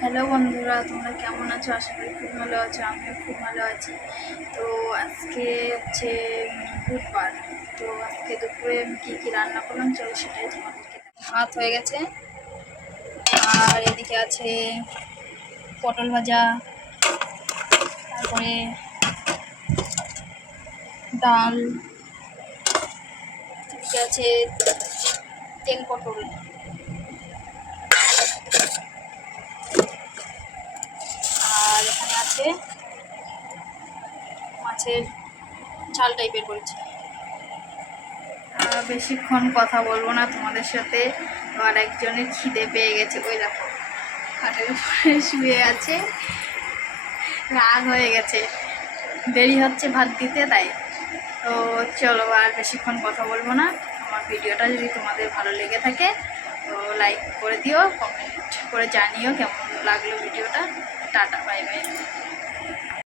Hello বন্ধুরা, তোমরা কেমন আছো? আশা করি খুব ভালো আছো। আমিও খুব ভালো আছি। তো আজকে হচ্ছে বুধবার। তো আজকে দুপুরে আমি কী কী রান্না করলাম চলো সেটাই তোমাদেরকে ভাত হয়ে গেছে, আর এদিকে আছে পটল ভাজা, তারপরে ডাল, এদিকে আছে তেল পটল, আর এখানে আছে মাছের ঝাল টাইপের করেছি। বেশিক্ষণ কথা বলবো না তোমাদের সাথে। আর একজনের খিদে পেয়ে গেছে, ওই দেখো খাটের উপরে শুয়ে আছে, রাগ হয়ে গেছে, দেরি হচ্ছে ভাত দিতে তাই। তো চলো আর বেশিক্ষণ কথা বলবো না। আমার ভিডিওটা যদি তোমাদের ভালো লেগে থাকে তো লাইক করে দিও, কমেন্ট করে জানিও কেমন লাগলো ভিডিওটা। Tata, bye bye.